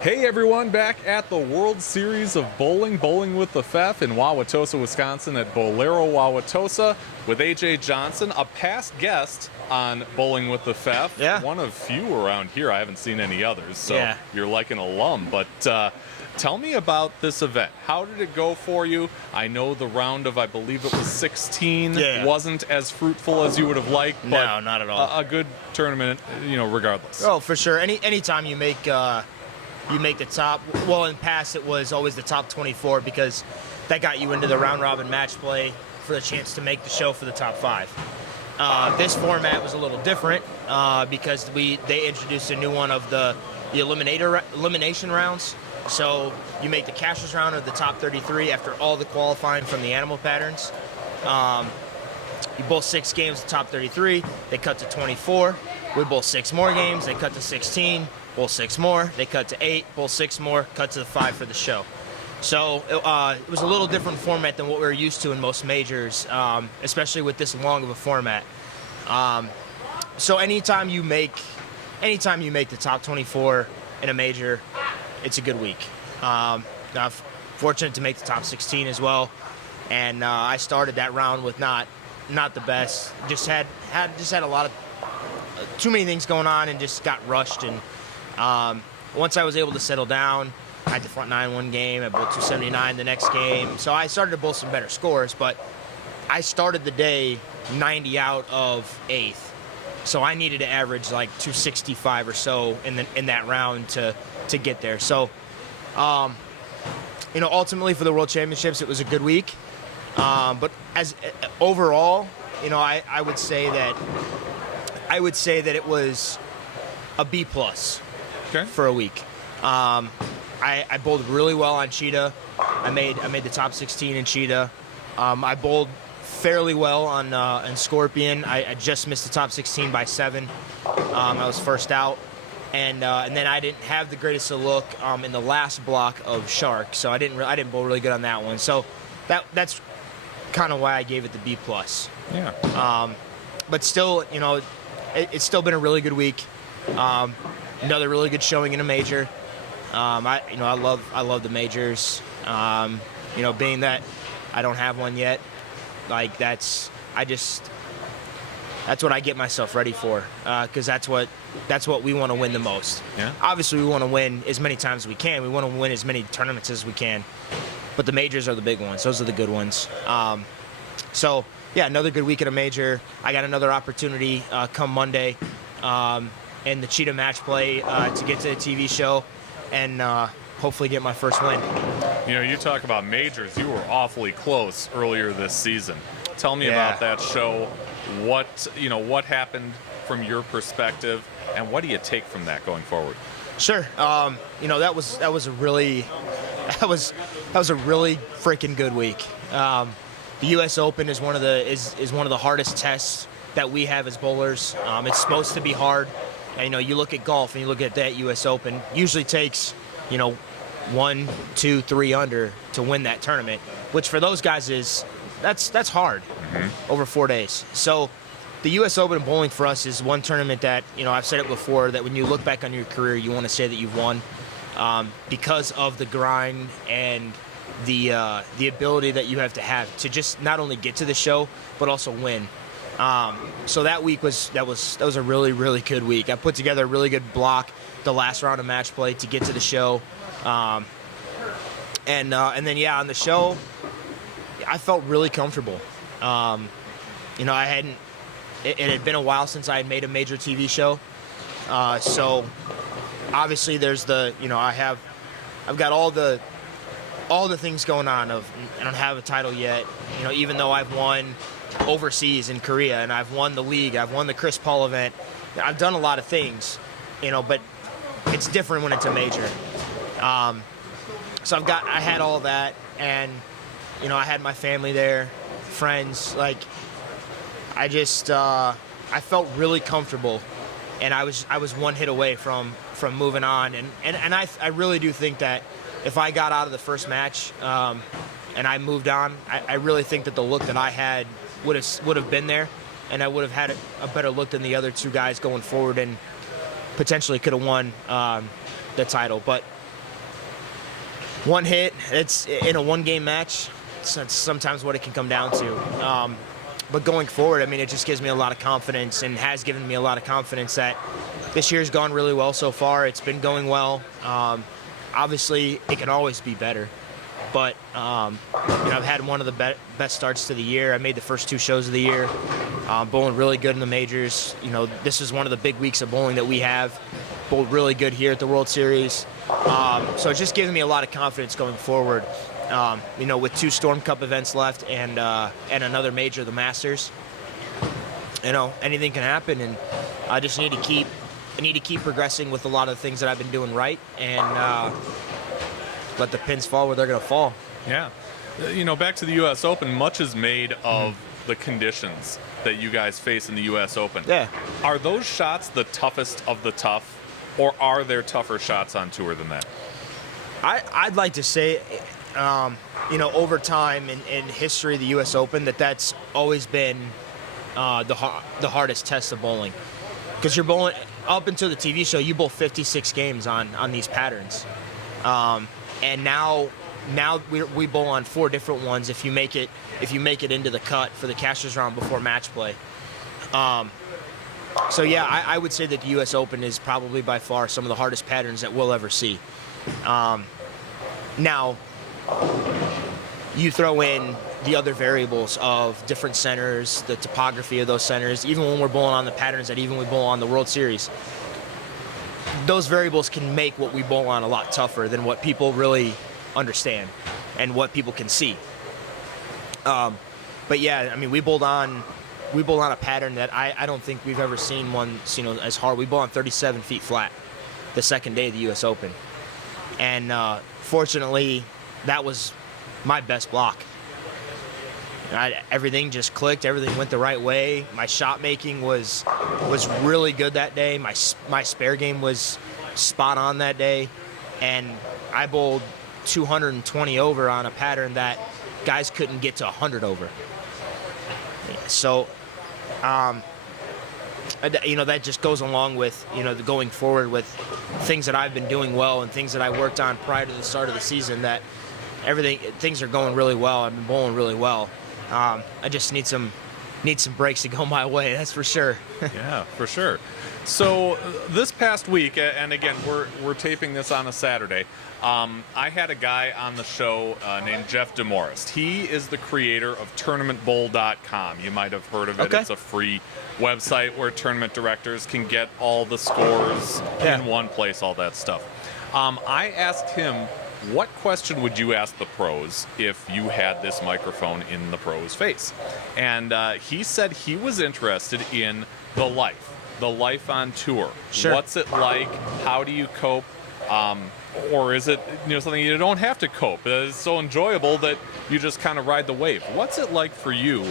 Hey everyone, back at the World Series of Bowling with the FEF in Wauwatosa, Wisconsin at Bowlero, Wauwatosa with AJ Johnson, a past guest on Bowling with the FEF. Yeah. One of few around here. I haven't seen any others, so Yeah. You're like an alum. But tell me about this event. How did it go for you? I know the round of, I believe it was 16, wasn't as fruitful as you would have liked, but No, not at all. a good tournament, regardless. Oh, for sure. Anytime you make the top, well, in the past it was always the top 24 because that got you into the round robin match play for the chance to make the show for the top 5. This format was a little different because they introduced a new one of the elimination rounds. So you make the cashers round of the top 33 after all the qualifying from the animal patterns. You bowl 6 games, the top 33, they cut to 24. We bowl 6 more games, they cut to 16. Bowl 6 more, they cut to 8, bowl 6 more, cut to the 5 for the show. So it was a little different format than what we're used to in most majors, especially with this long of a format. So anytime you make the top 24 in a major, it's a good week. I'm fortunate to make the top 16 as well, and I started that round with not the best. Just had a lot of too many things going on and just got rushed. And once I was able to settle down, I had the front 9 one game, I bowled 279 the next game. So I started to bowl some better scores, but I started the day 90 out of 8th. So I needed to average like 265 or so in that round to get there. So, ultimately for the World Championships, it was a good week. But as overall, I would say that it was a B+ for a week. I bowled really well on Cheetah. I made the top 16 in Cheetah. I bowled fairly well on Scorpion. I just missed the top 16 by 7. I was first out, and then I didn't have the greatest of look in the last block of Shark, so I didn't bowl really good on that one. So that's kind of why I gave it the B+. Yeah. But still, it's still been a really good week. Another really good showing in a major. I love the majors. Being that I don't have one yet, like that's what I get myself ready for, because that's what we want to win the most. Yeah. Obviously, we want to win as many times as we can. We want to win as many tournaments as we can, but the majors are the big ones. Those are the good ones. So yeah, another good week at a major. I got another opportunity come Monday in the Cheetah match play to get to the TV show and hopefully get my first win. You talk about majors. You were awfully close earlier this season. Tell me about that show. What happened from your perspective, and what do you take from that going forward? Sure. That was a really freaking good week. The U.S. Open is one of the hardest tests that we have as bowlers. It's supposed to be hard. And, you look at golf and you look at that U.S. Open, usually takes, 1, 2, 3 under to win that tournament, which for those guys that's hard over 4 days. So the U.S. Open bowling for us is one tournament that, I've said it before, that when you look back on your career, you want to say that you've won because of the grind and the ability that you have to just not only get to the show, but also win. So that week was a really, really good week. I put together a really good block, the last round of match play to get to the show. And then on the show, I felt really comfortable. It had been a while since I had made a major TV show. So obviously there's I've got all the things going on of I don't have a title yet, even though I've won overseas in Korea and I've won the league, I've won the Chris Paul event. I've done a lot of things, but it's different when it's a major. So I had all that, and I had my family there, friends. Like I felt really comfortable, and I was one hit away from moving on, and I really do think that if I got out of the first match and I moved on, I really think that the look that I had would have been there, and I would have had a better look than the other 2 guys going forward, and potentially could have won the title. But One hit, it's in a one-game match. That's sometimes what it can come down to. But going forward, I mean, it just gives me a lot of confidence and has given me a lot of confidence that this year's gone really well so far. It's been going well. Obviously, it can always be better. But I've had one of the best starts to the year. I made the first 2 shows of the year. Bowling really good in the majors. This is one of the big weeks of bowling that we have. Bowled really good here at the World Series. So it's just giving me a lot of confidence going forward. With 2 Storm Cup events left and another major, the Masters. Anything can happen, and I just need to keep progressing with a lot of the things that I've been doing right, and let the pins fall where they're going to fall. Yeah. Back to the U.S. Open, much is made of the conditions that you guys face in the U.S. Open. Yeah. Are those shots the toughest of the tough, or are there tougher shots on tour than that? I'd like to say, over time in history of the U.S. Open, that's always been the hardest test of bowling. Because you're bowling, up until the TV show, you bowl 56 games on these patterns. And now we bowl on 4 different ones if you make it into the cut for the cashier's round before match play. So yeah, I would say that the U.S. Open is probably by far some of the hardest patterns that we'll ever see. Now, you throw in the other variables of different centers, the topography of those centers, even when we're bowling on the patterns that even we bowl on the World Series. Those variables can make what we bowl on a lot tougher than what people really understand and what people can see. But yeah, I mean, we bowled on a pattern that I don't think we've ever seen one as hard. We bowled on 37 feet flat the second day of the U.S. Open. And fortunately, that was my best block. Everything just clicked. Everything went the right way. My shot making was really good that day. My spare game was spot on that day, and I bowled 220 over on a pattern that guys couldn't get to 100 over. So, that just goes along with going forward with things that I've been doing well and things that I worked on prior to the start of the season. That things are going really well. I've been bowling really well. I just need some breaks to go my way, that's for sure. Yeah, for sure. So this past week, and again, we're taping this on a Saturday, I had a guy on the show named Jeff DeMorest. He is the creator of TournamentBowl.com. You might have heard of it. Okay. It's a free website where tournament directors can get all the scores in one place, all that stuff. I asked him, what question would you ask the pros if you had this microphone in the pros' face? And he said he was interested in the life on tour. Sure. What's it like? How do you cope? Or is it something you don't have to cope? It's so enjoyable that you just kind of ride the wave. What's it like for you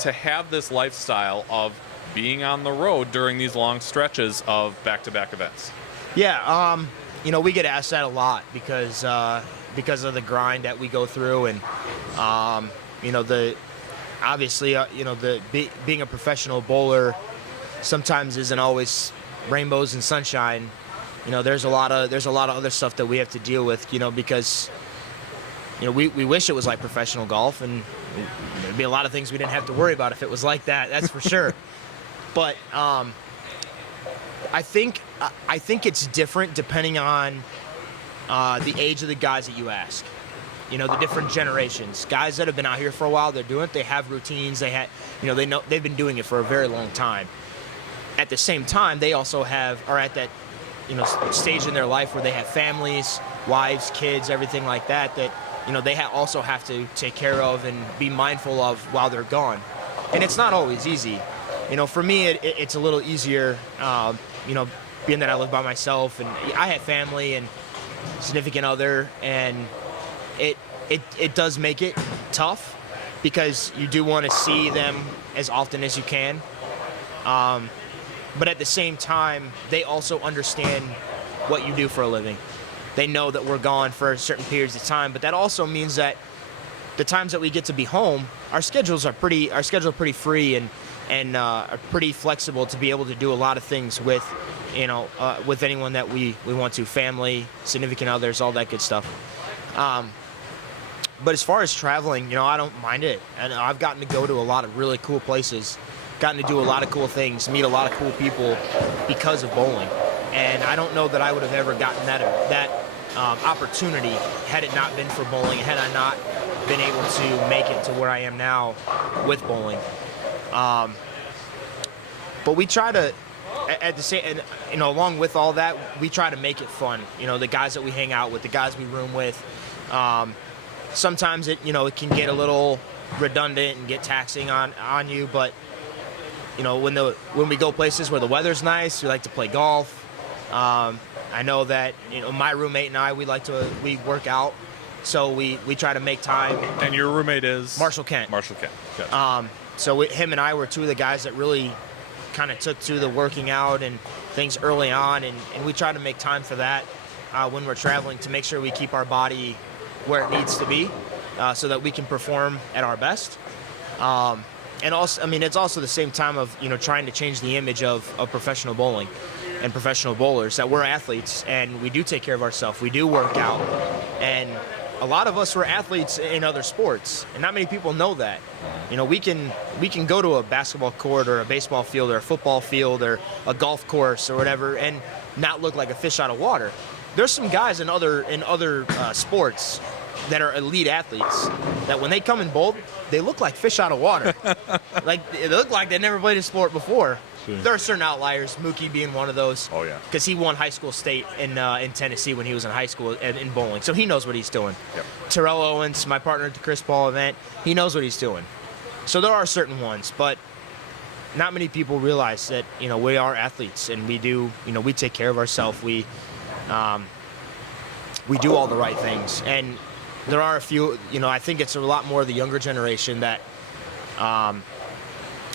to have this lifestyle of being on the road during these long stretches of back-to-back events? Yeah, we get asked that a lot because of the grind that we go through, and being a professional bowler sometimes isn't always rainbows and sunshine. There's a lot of other stuff that we have to deal with, because we wish it was like professional golf, and there'd be a lot of things we didn't have to worry about if it was like that. That's for sure. But I think it's different depending on the age of the guys that you ask. The different generations. Guys that have been out here for a while, they're doing it. They have routines. They know they've been doing it for a very long time. At the same time, they also are at that stage in their life where they have families, wives, kids, everything like that. That they also have to take care of and be mindful of while they're gone. And it's not always easy. For me, it's a little easier. Being that I live by myself and I have family and significant other, and it does make it tough because you do want to see them as often as you can. But at the same time, they also understand what you do for a living. They know that we're gone for certain periods of time, but that also means that the times that we get to be home, our schedules are pretty free and are pretty flexible to be able to do a lot of things with anyone that we want to, family, significant others, all that good stuff. But as far as traveling, I don't mind it. And I've gotten to go to a lot of really cool places, gotten to do a lot of cool things, meet a lot of cool people because of bowling. And I don't know that I would have ever gotten that opportunity had it not been for bowling, had I not been able to make it to where I am now with bowling. But we try to, at the same, and along with all that, we try to make it fun. The guys that we hang out with, the guys we room with. Sometimes it can get a little redundant and get taxing on you, but when we go places where the weather's nice, we like to play golf. I know that my roommate and I, we work out, so we try to make time. And your roommate is Marshall Kent. Marshall Kent. Gotcha. So him and I were two of the guys that really kind of took to the working out and things early on, and we try to make time for that when we're traveling to make sure we keep our body where it needs to be, so that we can perform at our best. And also, it's also the same time of trying to change the image of professional bowling and professional bowlers, that we're athletes and we do take care of ourselves. We do work out, and a lot of us were athletes in other sports, and not many people know that. We can go to a basketball court or a baseball field or a football field or a golf course or whatever and not look like a fish out of water. There's some guys in other sports that are elite athletes that when they come and bowl, they look like fish out of water. Like, they look like they've never played a sport before. Sure. There are certain outliers, Mookie being one of those. Oh, yeah. Because he won high school state in Tennessee when he was in high school in bowling, so he knows what he's doing. Yep. Terrell Owens, my partner at the Chris Paul event, he knows what he's doing. So there are certain ones, but not many people realize that we are athletes and we do we take care of ourselves. We do all the right things, and there are a few. I think it's a lot more the younger generation that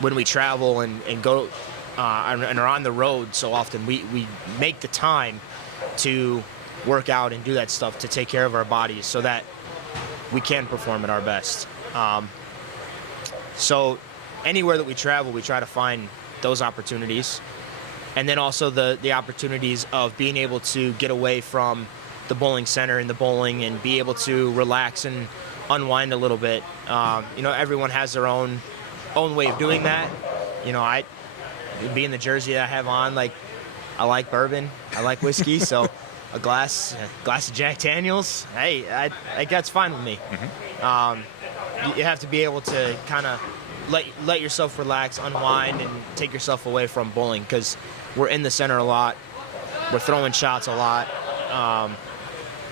when we travel and go and are on the road so often, we make the time to work out and do that stuff to take care of our bodies so that we can perform at our best. So anywhere that we travel, we try to find those opportunities. And then also the opportunities of being able to get away from the bowling center and the bowling and be able to relax and unwind a little bit. Everyone has their own way of doing that. I, being the jersey that I have on, I like bourbon, I like whiskey, so a glass of Jack Daniels, hey, that's fine with me. Mm-hmm. You have to be able to kind of let yourself relax, unwind, and take yourself away from bowling, because we're in the center a lot, we're throwing shots a lot,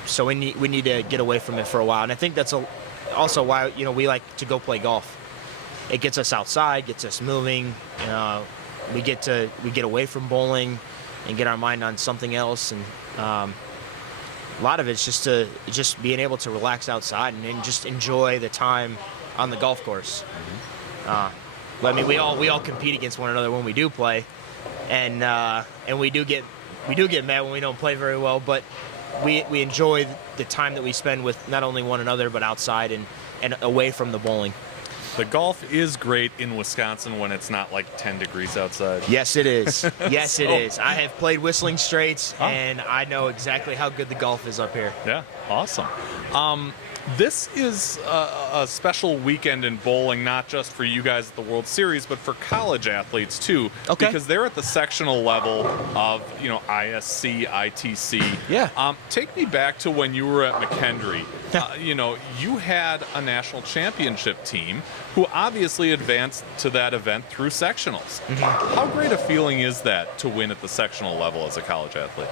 so we need to get away from it for a while. And I think that's also why we like to go play golf. It gets us outside, gets us moving. We get away from bowling and get our mind on something else. And a lot of it's just being able to relax outside and just enjoy the time on the golf course. But we all compete against one another when we do play, and we do get mad when we don't play very well. But we enjoy the time that we spend with not only one another but outside and away from the bowling. The golf is great in Wisconsin when it's not like 10 degrees outside. Yes, it is. Yes, it is. I have played Whistling Straits, and I know exactly how good the golf is up here. Yeah, awesome. This is a special weekend in bowling, not just for you guys at the World Series, but for college athletes too. Okay. Because they're at the sectional level of, ISC, ITC. Yeah. Take me back to when you were at McKendree. You had a national championship team who obviously advanced to that event through sectionals. Mm-hmm. How great a feeling is that to win at the sectional level as a college athlete?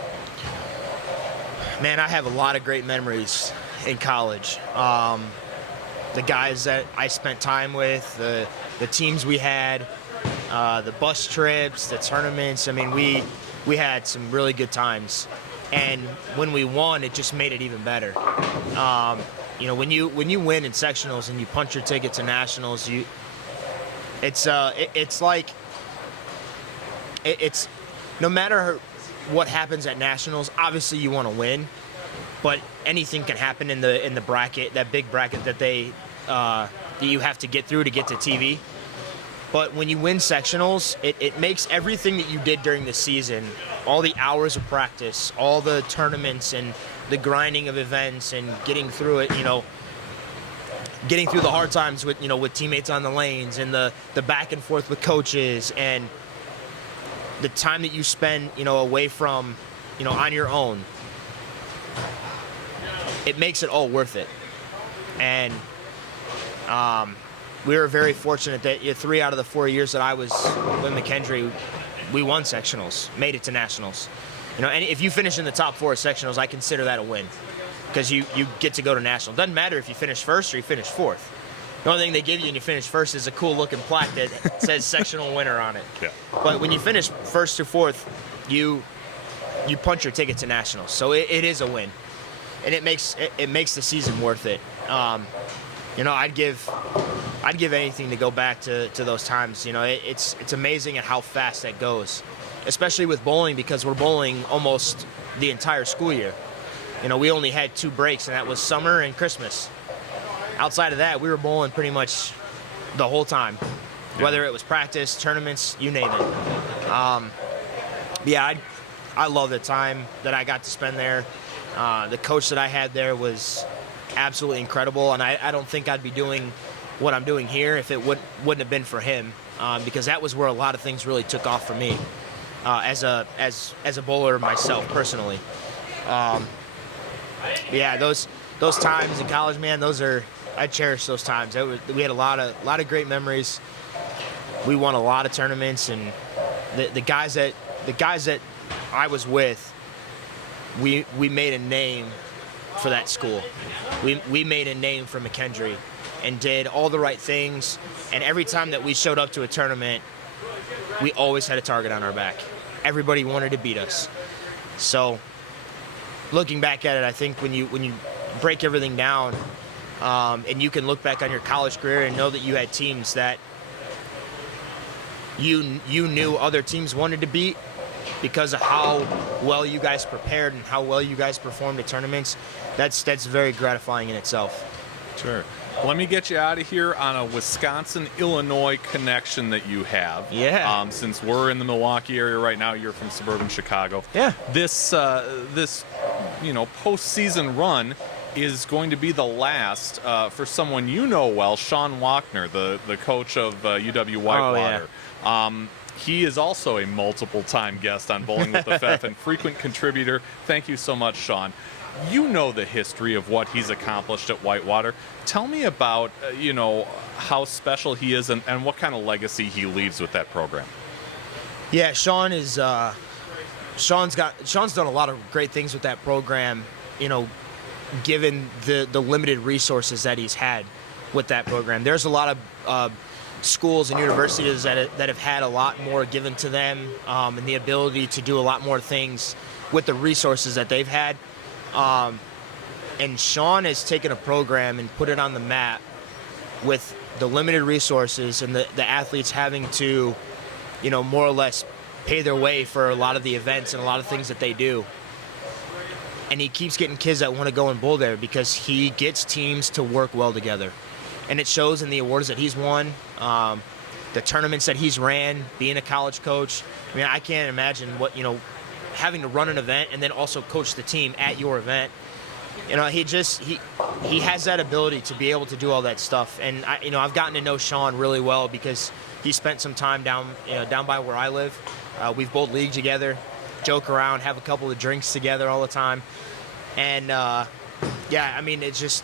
Man, I have a lot of great memories in college. The guys that I spent time with, the teams we had, the bus trips, the tournaments. We had some really good times, and when we won, it just made it even better. When you win in sectionals and you punch your ticket to nationals, it's no matter what happens at nationals, obviously you want to win. But anything can happen in the bracket, that big bracket that that you have to get through to get to TV. But when you win sectionals, it makes everything that you did during the season, all the hours of practice, all the tournaments and the grinding of events and getting through it, getting through the hard times with, with teammates on the lanes and the back and forth with coaches and the time that you spend, away from, on your own, it makes it all worth it. And we were very fortunate that 3 out of the 4 years that I was with McKendree, we won sectionals, made it to nationals. And if you finish in the top 4 sectionals, I consider that a win because you get to go to national. Doesn't matter if you finish first or you finish fourth. The only thing they give you when you finish first is a cool looking plaque that says sectional winner on it. Yeah. But when you finish first to fourth, you punch your ticket to nationals. So it is a win, and it makes the season worth it. I'd give anything to go back to those times. It's amazing at how fast that goes, especially with bowling, because we're bowling almost the entire school year. We only had 2 breaks, and that was summer and Christmas. Outside of that, we were bowling pretty much the whole time, whether it was practice, tournaments, you name it. I love the time that I got to spend there. The coach that I had there was absolutely incredible, and I don't think I'd be doing what I'm doing here if it wouldn't have been for him, because that was where a lot of things really took off for me as a bowler myself personally. Those times in college, man, I cherish those times. We had a lot of great memories. We won a lot of tournaments, and the guys that I was with, we made a name for that school. We made a name for McKendree and did all the right things. And every time that we showed up to a tournament, we always had a target on our back. Everybody wanted to beat us. So looking back at it, I think when you break everything down, and you can look back on your college career and know that you had teams that you knew other teams wanted to beat because of how well you guys prepared and how well you guys performed at tournaments. That's very gratifying in itself. Sure. Let me get you out of here on a Wisconsin-Illinois connection that you have. Yeah. Since we're in the Milwaukee area right now, you're from suburban Chicago. Yeah. This postseason run is going to be the last for someone you know well, Sean Wachner, the coach of UW Whitewater. Oh, yeah. He is also a multiple-time guest on Bowling with the Fef and frequent contributor. Thank you so much, Sean. You know the history of what he's accomplished at Whitewater. Tell me about, how special he is and what kind of legacy he leaves with that program. Yeah, Sean's done a lot of great things with that program, given the limited resources that he's had with that program. There's a lot of schools and universities that have had a lot more given to them, and the ability to do a lot more things with the resources that they've had. And Sean has taken a program and put it on the map with the limited resources and the athletes having to, more or less pay their way for a lot of the events and a lot of things that they do. And he keeps getting kids that want to go and bowl there because he gets teams to work well together. And it shows in the awards that he's won, the tournaments that he's ran, being a college coach. I mean, I can't imagine what, having to run an event and then also coach the team at your event. He has that ability to be able to do all that stuff. And I've gotten to know Sean really well because he spent some time down by where I live. We've bowled league together, joke around, have a couple of drinks together all the time. And it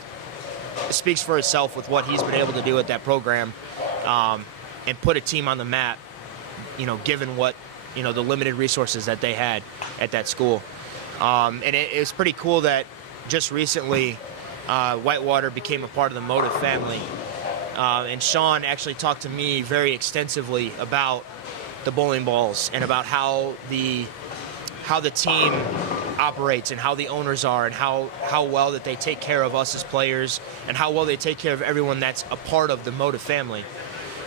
speaks for itself with what he's been able to do with that program, and put a team on the map, given what, the limited resources that they had at that school. And it was pretty cool that just recently Whitewater became a part of the Motive family. And Sean actually talked to me very extensively about the bowling balls and about how the team operates and how the owners are and how well that they take care of us as players and how well they take care of everyone that's a part of the Motive family.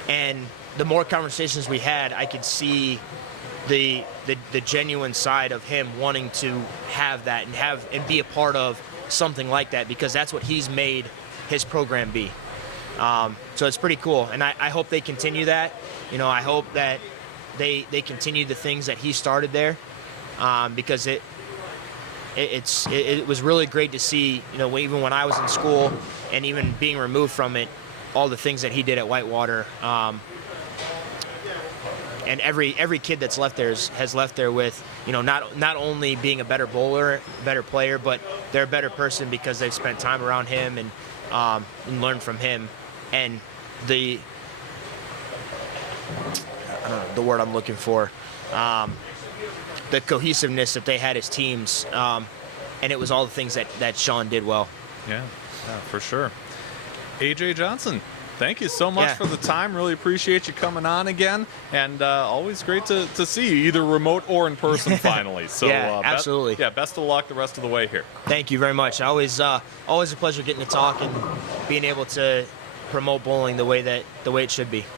And the more conversations we had, I could see the genuine side of him wanting to have that and be a part of something like that, because that's what he's made his program be. So it's pretty cool, and I hope they continue that. I hope that they continue the things that he started there, because it was really great to see, even when I was in school and even being removed from it, all the things that he did at Whitewater. And every kid that's left there has left there with, not only being a better bowler, better player, but they're a better person because they've spent time around him and learned from him. And the word I'm looking for, the cohesiveness that they had as teams, and it was all the things that Sean did well. Yeah, for sure. AJ Johnson, thank you so much for the time. Really appreciate you coming on again, and always great to see you, either remote or in person finally. So absolutely. Best of luck the rest of the way here. Thank you very much. Always a pleasure getting to talk and being able to promote bowling the way it should be.